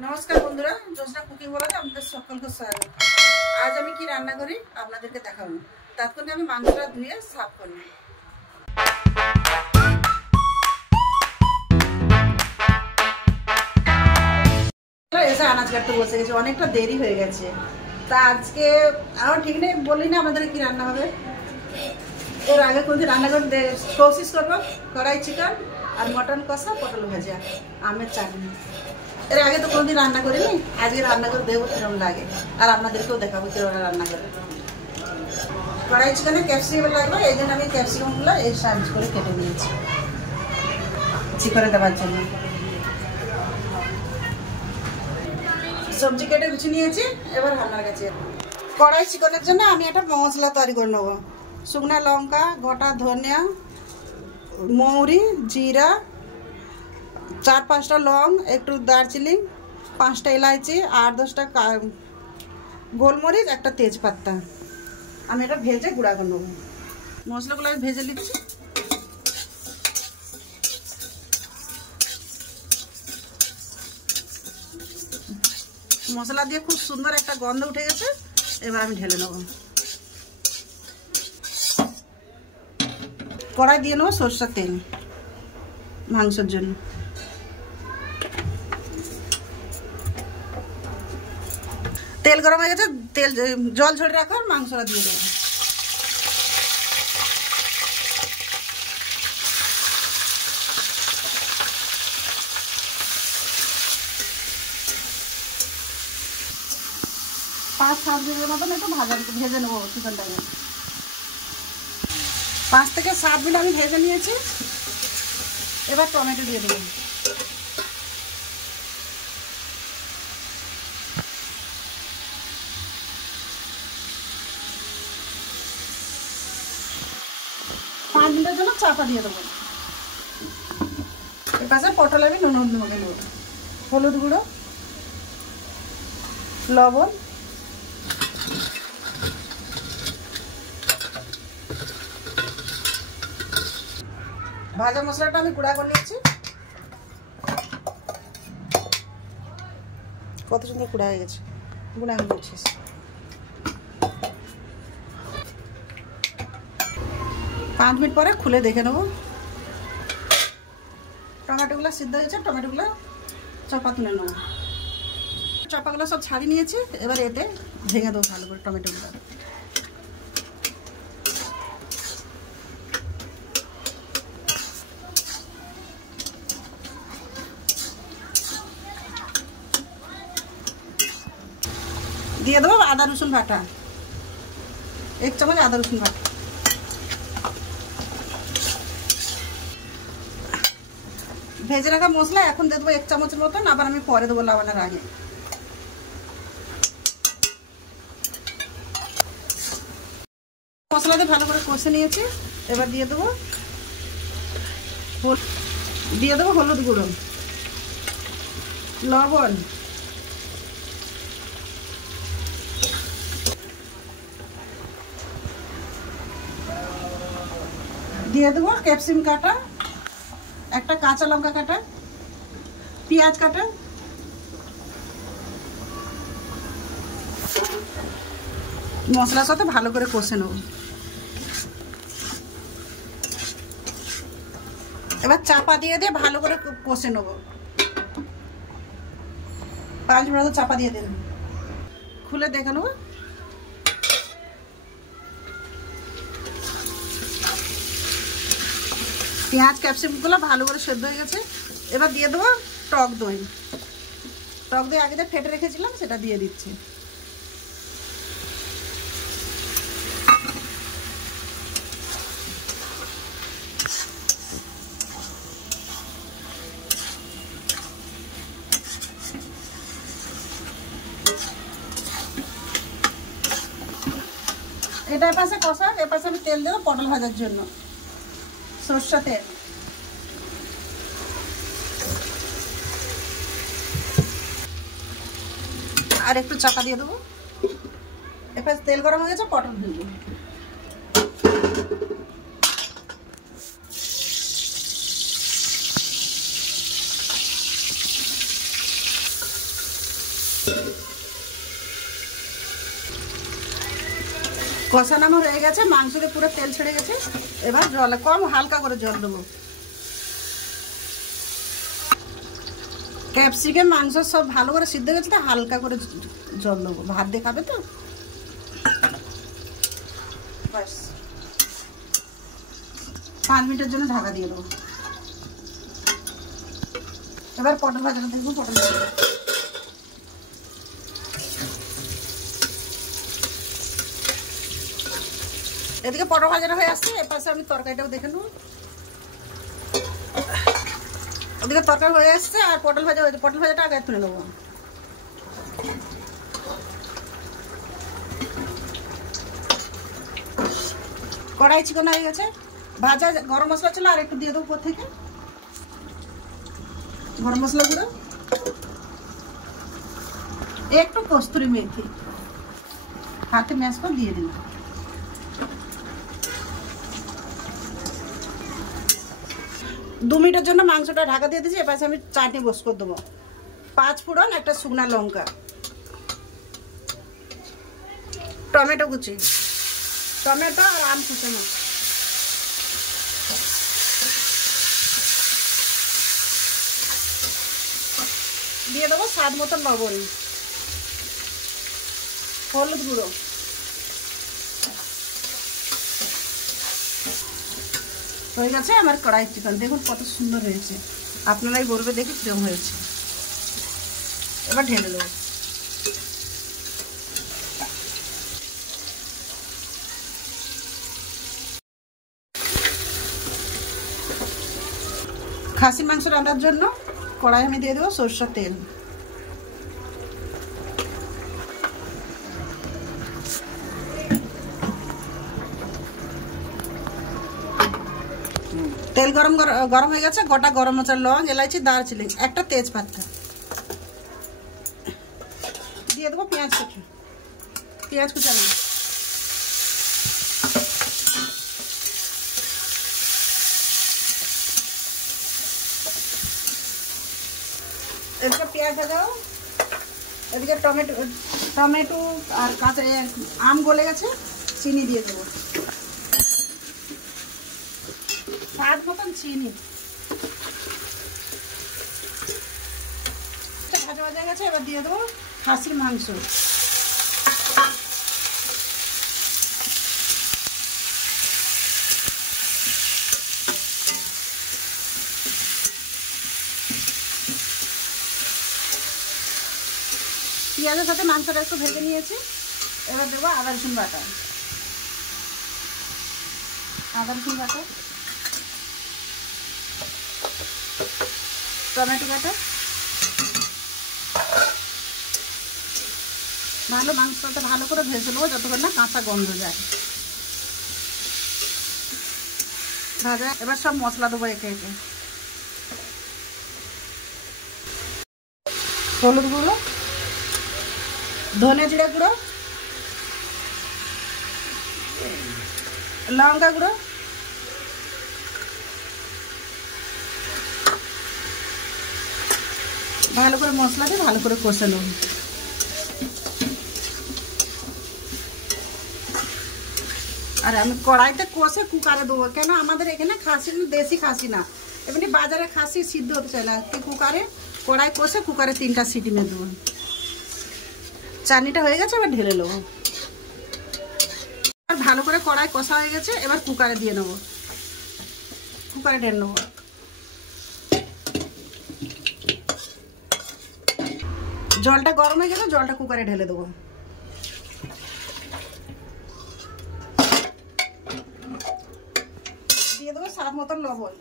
नमस्कार बंधुरा जोशना कुकिंग ब्लगे आपनादेर सकलके स्वागत। आज आमी कि रान्ना करी आपनादेरके देखाबो। तत्क्षणे आमी मांसटा धुए साफ करब। এসে আনাজ কাটতে বসে গেছে, অনেকটা দেরি হয়ে গেছে। তা আজকে আমার ঠিক নেই, বলি না আমাদের কি রান্না হবে। এর আগে কোনদিন রান্না করে কোশিশ করবো কড়াই চিকেন আর মটন কষা পটল ভাজা আমের চাটনি। এর আগে তো কোনদিন রান্না করিনি, আজকে রান্না করে দেবো কিরকম লাগে আর আপনাদেরকেও দেখাবো কিরকম রান্না করে। কড়াই চিকেনে ক্যাপসিকাম লাগবে, এই জন্য আমি ক্যাপসিকামগুলো এই সাইজ করে কেটে নিয়েছি চিকেনে দেওয়ার জন্য। সবজি কেটে গুছিয়ে নিয়েছি, এবার রান্নার কাছে। কড়াই চিকেনের জন্য আমি একটা মশলা তৈরি করে নেবো। শুকনা লঙ্কা, গোটা ধনিয়া, মৌরি, জিরা, 4-5টা লং, একটু দারচিনি, 5টা এলাচি, 8-10টা গোলমরিচ, একটা তেজপাতা। আমি এটা ভেজে গুঁড়া করে নেবো। মশলাগুলো আমি ভেজে নিচ্ছি। মশলা দিয়ে খুব সুন্দর একটা গন্ধ উঠে গেছে, এবার আমি ঢেলে নেব। কড়াই দিয়ে নেবো সরষের তেল মাংসের জন্য। তেল গরম হয়ে গেছে, তেল জল ঝরে রাখো, মাংসটা দিয়ে দেবো। পাঁচ 7 মিনিটের মতন একটু ভেজে নেবো চিকেনটাকে। 5 থেকে 7 মিনিট আমি ভেজে নিয়েছি। এবার টমেটো দিয়ে দেবো। পাঁচ মিনিটের জন্য চাপা দিয়ে দেবো। এর পাশে পটল আমি নুন মেখে নেবো। হলুদ গুঁড়ো, লবণ, ভাজা মশলাটা আমি গুঁড়া করে নিয়েছি। কত সুন্দর গুঁড়া হয়ে গেছে, গুঁড়া আমি বলছিস। পাঁচ মিনিট পরে খুলে দেখে নেবো। টমেটোগুলো সিদ্ধ হয়েছে, টমেটোগুলো চাপা তুলে নেবো। চাপাগুলো সব ছাড়িয়ে নিয়েছি, এবার এতে ভেঙে দেবো ভালো করে টমেটোগুলো। দিয়ে দেবো আদা রসুন বাটা, 1 চামচ আদা রসুন বাটা। ভেজে রাখা মশলা এখন দিয়ে দেবো 1 চামচের মতন, আবার আমি পরে দেবো লবণের আগে। মশলাতে ভালো করে কষে নিয়েছি, এবার দিয়ে দেবো হলুদ গুঁড়ো, লবণ, দিয়ে দেবো ক্যাপসিকাম কাটা, একটা কাঁচা লঙ্কা কাটা, পেঁয়াজ কাটা, মশলার সাথে ভালো করে কষে নেব। এবার চাপা দিয়ে ভালো করে কষে নেব। 5 মিনিট চাপা দিয়ে দেব, খুলে দেখে নেব। পেঁয়াজ ক্যাপসিকামগুলো ভালো করে সেদ্ধ হয়ে গেছে, এবার দিয়ে দেবো টক দই। টক দই আগে ফেটে রেখেছিলাম, সেটা দিয়ে দিচ্ছি। এটা পাশে কষা, এর পাশে আমি তেল দেবো পটল ভাজার জন্য, সরষের তেল। আর একটু চাপা দিয়ে দেবো। এবার তেল গরম হয়ে গেছে, পটল ভেজে কষানো আমার হয়ে গেছে, মাংসতে পুরো তেল ছেড়ে গেছে। এবার জল কম হালকা করে জল দেবো। ক্যাপসিকাম মাংস সব ভালো করে সিদ্ধ গেছে, তো হালকা করে জল দেবো, ভাত দিয়ে খাবে তো। ব্যাস 5 মিনিটের জন্য ঢাকা দিয়ে দেবো। এবার পটল ভাজাটা দেখবো। পটল এদিকে পটল ভাজাটা হয়ে আসছে, এর পাশে আমি তরকারিটাও দেখে নেবো। ওদিকে তরকারি হয়ে আসছে আর পটল ভাজা হয়েছে, পটল ভাজাটা আগে তুলে নেবো। কড়াই চিকন হয়ে গেছে, ভাজা গরম মশলা ছিল আর একটু দিয়ে দেবো উপর থেকে, গরম মশলা গুঁড়ো, একটু কস্তুরি মেথি হাতে ম্যাশ করে দিয়ে দিলাম। দু মিনিটের জন্য মাংসটা ঢাকা দিয়ে দিয়েছি। এবার আমি চাটনি বস করে দেবো। 5 ফোড়ন, একটা শুকনা লঙ্কা, টমেটো কুচি, টমেটো আর আম কুচানো, দিয়ে দেবো স্বাদ মতন লবণ, হলুদ গুঁড়ো, হয়ে গেছে আমার কড়াই চিকেন। দেখুন কত সুন্দর হয়েছে, আপনারাই বলবে দেখি কিরকম হয়েছে। এবার ঢেলে দেবো। খাসির মাংস রান্নার জন্য কড়াই আমি দিয়ে দেবো সরষের তেল। তেল গরম হয়ে গেছে। গোটা গরম মশলা, লং, এলাচি, দারচিনি, একটা তেজপাতা দিয়ে দেবো। পেঁয়াজ কুচি, পেঁয়াজ কুচানো, এদিকে পেঁয়াজ ভাজাও, এদিকে টমেটো আর কাঁচা আম গলে গেছে, চিনি দিয়ে দেবো, স্বাদ মতন চিনি। ভাজা ভাজা গেছে, এবার দিয়ে দেবো খাসির মাংস। পেঁয়াজের সাথে মাংসটা একটু ভেজে নিয়েছি। এবার দেবো আদা রসুন বাটা, টমেটো বাটা, ভালো মাংসটা ভালো করে ভেজে নেবো যতক্ষণ না কাঁচা গন্ধ যায়। ভাজা এবার সব মশলা দেবো একে একে। হলুদ গুঁড়ো, ধনে জিরে গুঁড়ো, লঙ্কা গুঁড়ো, ভালো করে মশলা দিয়ে ভালো করে কষে নেব। আর আমি কড়াইতে কষে কুকারে দেবো, কেন আমাদের এখানে খাসি দেশি খাসি না, এমনি বাজারে খাসি সিদ্ধ হতে চায় না। কুকারে কড়াই কষে কুকারে 3টা সিটি মেরে দেবো। চাটনিটা হয়ে গেছে, এবার ঢেলে নেবো। আর ভালো করে কড়াই কষা হয়ে গেছে, এবার কুকারে দিয়ে নেবো, কুকারে ঢেলে নেবো। জলটা গরম হয়ে গেছে, জলটা কুকারে ঢেলে দেবো। দিয়ে দেবো স্বাদ মতন লবণ।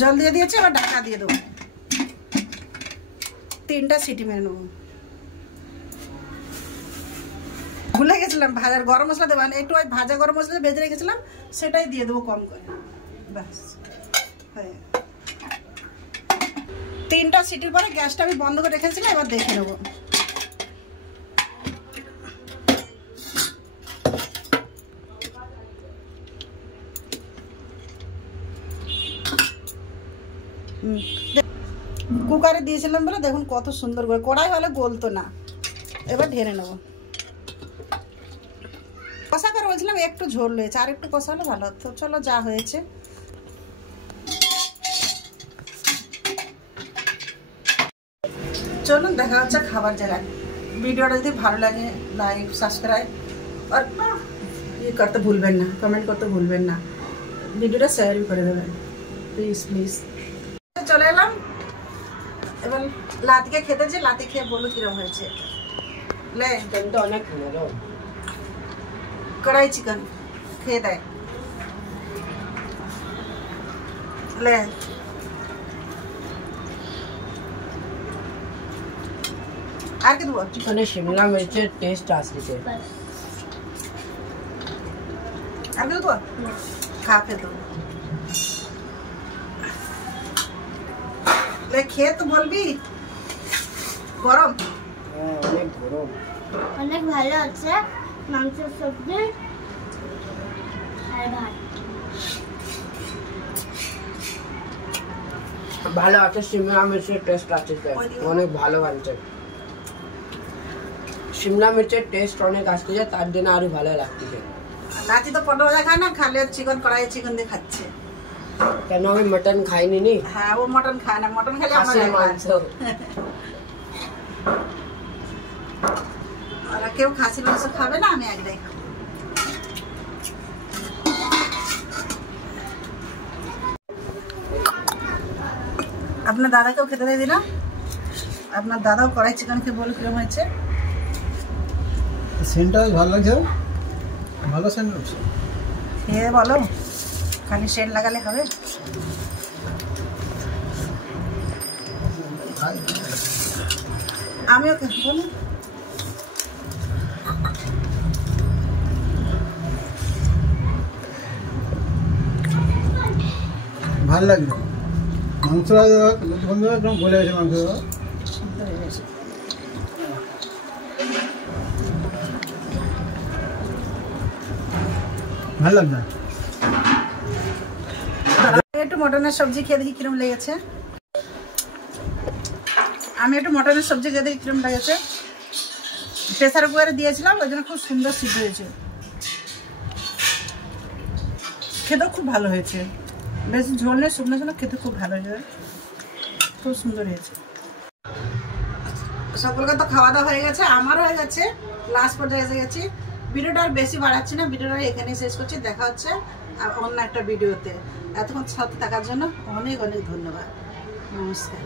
জল দিয়ে দিয়েছি, এবার ঢাকা দিয়ে দেবো। 3টা সিটি মেরে নেবো। ভুলে গেছিলাম ভাজার গরম মশলা দেবো, একটু ওই ভাজা গরম মশলা ভেজে রেখেছিলাম, সেটাই দিয়ে দেবো কম করে। ব্যাস হয়ে 3টা সিটির পরে গ্যাসটা আমি বন্ধ করে রেখেছিলাম। এবার দেখে নেবো। কুকারে দিয়েছিলাম বলে দেখুন কত সুন্দর করে, কড়াই হলে গলতো না। এবার ঢেলে নেব। কষা করে বলছিলাম একটু ঝোল হয়েছে, আর একটু কষা হলে ভালো হতো। চলো যা হয়েছে। চলুন দেখা হচ্ছে খাবার জায়গায়। ভিডিওটা যদি ভালো লাগে লাইক সাবস্ক্রাইব আর ইয়ে করতে ভুলবেন না, কমেন্ট করতে ভুলবেন না, ভিডিওটা শেয়ার করে দেবেন প্লিজ প্লিজ। চলে এলাম এবার লাতিকে খেতে, যে লাতি খেয়ে বলো কিরকম হয়েছে। লে অনেক কড়াই চিকেন খেয়ে দেয়। লে আর কি দেবো? চিকেনে শিমলা মির্চের টেস্ট আসছে। আর কি দেবো? খা খেতে খেয়ে তো বলবি গরম। অনেক গরম, অনেক ভালো আছে। মাংসের সবজি আর ভাত ভালো আছে। শিমলা মির্চের টেস্ট আছে, অনেক ভালো বানছে। শিমলা মির্চের টেস্ট অনেক আসছে, তার জন্য আরো ভালো লাগছে। নাতি তো পটল ভাজা খায় না, খালে চিকেন কড়াই চিকেন দিয়ে খাচ্ছে। কেন আমি মটন খাইনি নি? হ্যাঁ ও মটন খায় না, মটন খেলে আমার মাংস। ওরা কেউ খাসি মাংস খাবে না, আমি একটাই খাবো। আপনার দাদাকেও খেতে দিয়ে দিলাম। আপনার দাদাও কড়াই চিকেন খেয়ে বলো কিরকম হয়েছে। সেন্টটা ভালো লাগছে, ভালো সেন্ট লাগছে। খেয়ে বলো, খালি সেন্ট লাগালে হবে? আমিও বলুন ভালো লাগছে। মাংস একদম গলে গেছে, মাংস ভালো লাগছে। একটু মটনের সবজি খেয়ে দেখি কিরম লেগেছে। আমি একটু মটনের সবজি খেয়ে দেখি কিরম লেগেছে। প্রেসার কুকারে দিয়েছিলাম, ওই জন্য খুব সুন্দর সিদ্ধ হয়েছে। খেতেও খুব ভালো হয়েছে, বেশি ঝোল নেই, শুকনো শুকনো, খেতে খুব ভালো হয়েছে, খুব সুন্দর হয়েছে। সকলকে তো খাওয়া দাওয়া হয়ে গেছে, আমারও হয়ে গেছে, লাস্ট পর্যায়ে এসে গেছি। ভিডিওটা আর বেশি বাড়াচ্ছি না, ভিডিওটা এখানেই শেষ করছি। দেখা হচ্ছে আর অন্য একটা ভিডিওতে। এতক্ষণ সাথে থাকার জন্য অনেক অনেক ধন্যবাদ। নমস্কার।